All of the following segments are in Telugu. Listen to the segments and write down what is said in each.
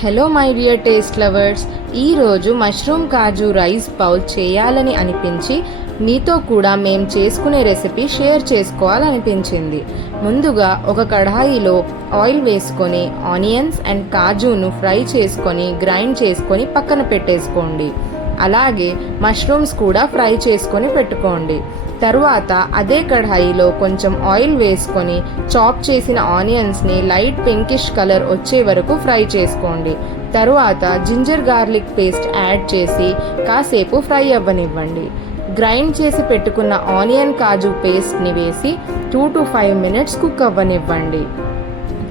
Hello my dear taste lovers, ఈరోజు మష్రూమ్ కాజు రైస్ బౌల్ చేయాలని అనిపించి మీతో కూడా మేము చేసుకునే రెసిపీ షేర్ చేసుకోవాలనిపించింది. ముందుగా ఒక కడాయిలో ఆయిల్ వేసుకొని ఆనియన్స్ అండ్ కాజును ఫ్రై చేసుకొని గ్రైండ్ చేసుకొని పక్కన పెట్టేసుకోండి. అలాగే మష్రూమ్స్ కూడా ఫ్రై చేసుకొని పెట్టుకోండి. తరువాత అదే కడాయిలో కొంచెం ఆయిల్ వేసుకొని చాప్ చేసిన ఆనియన్స్ని లైట్ పింకిష్ కలర్ వచ్చే వరకు ఫ్రై చేసుకోండి. తరువాత జింజర్ గార్లిక్ పేస్ట్ యాడ్ చేసి కాసేపు ఫ్రై అవ్వనివ్వండి. గ్రైండ్ చేసి పెట్టుకున్న ఆనియన్ కాజు పేస్ట్ని వేసి 2 to 5 minutes కుక్ అవ్వనివ్వండి.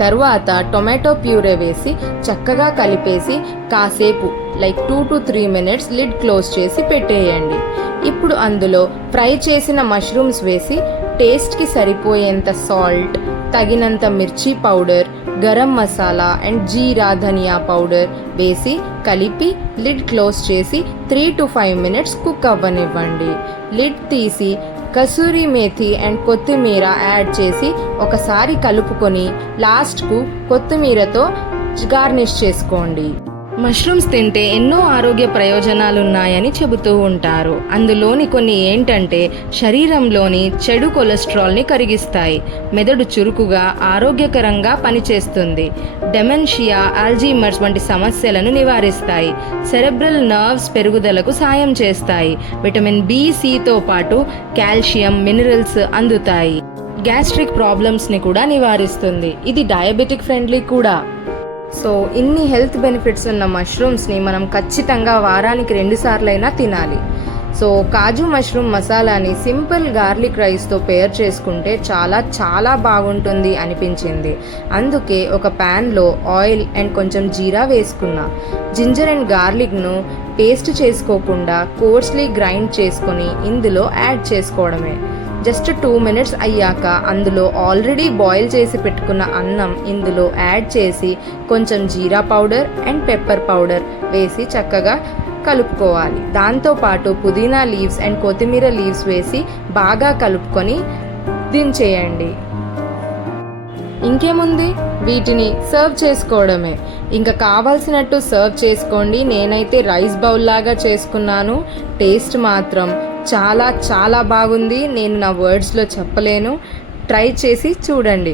తరువాత టొమాటో ప్యూరే వేసి చక్కగా కలిపేసి కాసేపు 2 to 3 minutes లిడ్ క్లోజ్ చేసి పెట్టేయండి. ఇప్పుడు అందులో ఫ్రై చేసిన మష్రూమ్స్ వేసి టేస్ట్కి సరిపోయేంత సాల్ట్, తగినంత మిర్చి పౌడర్, గరం మసాలా అండ్ జీరా ధనియా పౌడర్ వేసి కలిపి లిడ్ క్లోజ్ చేసి 3 to 5 minutes కుక్ అవ్వనివ్వండి. లిడ్ తీసి కసూరి మేథి అండ్ కొత్తిమీర యాడ్ చేసి ఒకసారి కలుపుకొని లాస్ట్కు కొత్తిమీరతో గార్నిష్ చేసుకోండి. మష్రూమ్స్ తింటే ఎన్నో ఆరోగ్య ప్రయోజనాలున్నాయని చెబుతూ ఉంటారు. అందులోని కొన్ని ఏంటంటే శరీరంలోని చెడు కొలెస్ట్రాల్ని కరిగిస్తాయి, మెదడు చురుకుగా ఆరోగ్యకరంగా పనిచేస్తుంది, డెమెన్షియా, ఆల్జీమర్స్ వంటి సమస్యలను నివారిస్తాయి, సెరెబ్రల్ నర్వ్స్ పెరుగుదలకు సాయం చేస్తాయి, విటమిన్ బి, సితో పాటు కాల్షియం, మినరల్స్ అందుతాయి, గ్యాస్ట్రిక్ ప్రాబ్లమ్స్ని కూడా నివారిస్తుంది. ఇది డయాబెటిక్ ఫ్రెండ్లీ కూడా. సో ఇన్ని హెల్త్ బెనిఫిట్స్ ఉన్న మష్రూమ్స్ని మనం ఖచ్చితంగా వారానికి 2 సార్లైనా తినాలి. సో కాజు మష్రూమ్ మసాలాని సింపుల్ గార్లిక్ రైస్తో పేర్ చేసుకుంటే చాలా బాగుంటుంది అనిపించింది. అందుకే ఒక ప్యాన్లో ఆయిల్ అండ్ కొంచెం జీరా వేసుకున్నా. జింజర్ అండ్ గార్లిక్ను పేస్ట్ చేసుకోకుండా కోర్స్లీ గ్రైండ్ చేసుకొని ఇందులో యాడ్ చేసుకోవడమే. జస్ట్ 2 minutes అయ్యాక అందులో ఆల్రెడీ బాయిల్ చేసి పెట్టుకున్న అన్నం ఇందులో యాడ్ చేసి కొంచెం జీరా పౌడర్ అండ్ పెప్పర్ పౌడర్ వేసి చక్కగా కలుపుకోవాలి. దాంతోపాటు పుదీనా లీవ్స్ అండ్ కొత్తిమీర లీవ్స్ వేసి బాగా కలుపుకొని దించేయండి. ఇంకేముంది, వీటిని సర్వ్ చేసుకోవడమే. ఇంకా కావాల్సినట్టు సర్వ్ చేసుకోండి. నేనైతే రైస్ బౌల్ లాగా చేసుకున్నాను. టేస్ట్ మాత్రం చాలా బాగుంది. నేను నా వర్డ్స్లో చెప్పలేను. ట్రై చేసి చూడండి.